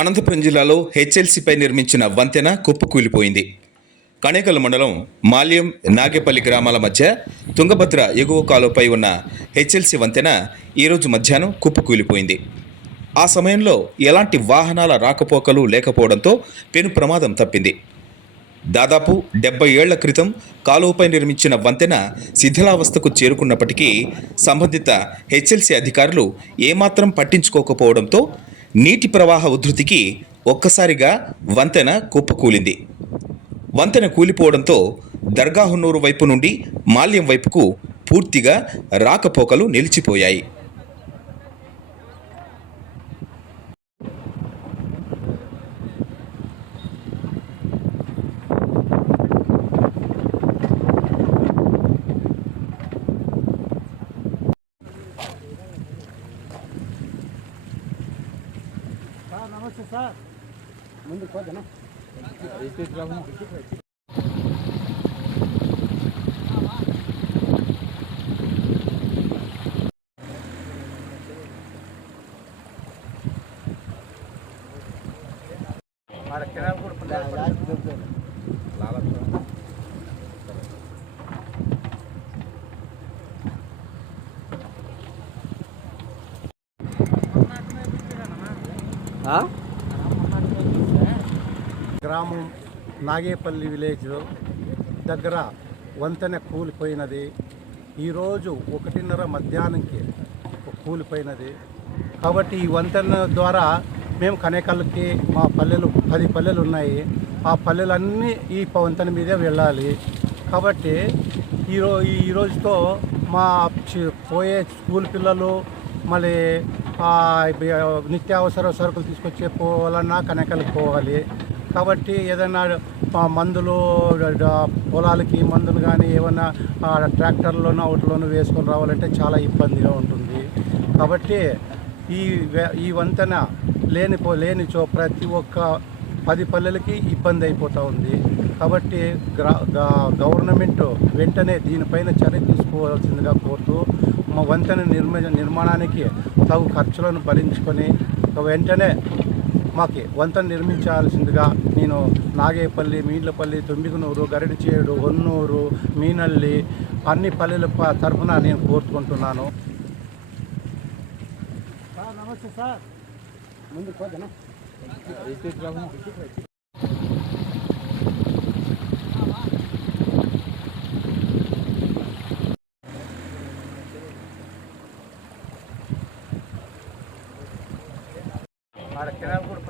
అనంతపురం జిల్లాలో హెచ్ఎల్సీపై నిర్మించిన వంతెన కుప్పకూలిపోయింది. కణేకల్ మండలం మాల్యం నాగేపల్లి గ్రామాల మధ్య తుంగభద్ర ఎగువ కాలువపై ఉన్న హెచ్ఎల్సీ వంతెన ఈరోజు మధ్యాహ్నం కుప్పకూలిపోయింది. ఆ సమయంలో ఎలాంటి వాహనాల రాకపోకలు లేకపోవడంతో పెను ప్రమాదం తప్పింది. దాదాపు 70 ఏళ్ల క్రితం కాలువపై నిర్మించిన వంతెన శిథిలావస్థకు చేరుకున్నప్పటికీ సంబంధిత హెచ్ఎల్సీ అధికారులు ఏమాత్రం పట్టించుకోకపోవడంతో నీటి ప్రవాహ ఉధృతికి ఒక్కసారిగా వంతెన కుప్పకూలింది. వంతెన కూలిపోవడంతో దర్గాహున్నూరు వైపు నుండి మాల్యం వైపుకు పూర్తిగా రాకపోకలు నిలిచిపోయాయి. నమస్తే సార్, ముందు పోదనా కెనాల్ కూడా గ్రామం నాగేపల్లి విలేజ్ దగ్గర వంతెన కూలిపోయినది. ఈరోజు 1:30 మధ్యాహ్నంకి కూలిపోయినది. కాబట్టి ఈ వంతెన ద్వారా మేము కనేకల్కి మా పల్లెలు 10 పల్లెలు ఉన్నాయి. ఆ పల్లెలన్నీ ఈ వంతెన మీదే వెళ్ళాలి. కాబట్టి ఈ రోజుతో మా పోయే స్కూల్ పిల్లలు మళ్ళీ నిత్యావసర సరుకులు తీసుకొచ్చే పోవాలన్నా కనేకల్కి పోవాలి. కాబట్టి ఏదైనా మందులు పొలాలకి మందులు కానీ ఏమన్నా ట్రాక్టర్లోనూ వాటిలోనూ వేసుకొని రావాలంటే చాలా ఇబ్బందిగా ఉంటుంది. కాబట్టి ఈ వంతెన లేనిచో ప్రతి ఒక్క 10 పల్లెలకి ఇబ్బంది అయిపోతూ ఉంది. కాబట్టి గవర్నమెంట్ వెంటనే దీనిపైన చర్య తీసుకోవాల్సిందిగా కోరుతూ మా వంతెన నిర్మాణానికి తగు ఖర్చులను భరించుకొని వెంటనే మాకు వంతెన నిర్మించాల్సిందిగా నేను నాగేపల్లి, మీడ్లపల్లి, తొమ్మిదినూరు, గరిడిచేడు, హొన్నూరు, మీనల్లి అన్ని పల్లెల తరఫున నేను కోరుకుంటున్నాను. నమస్తే సార్, ముందు పోదనా కెనాల్ కూడా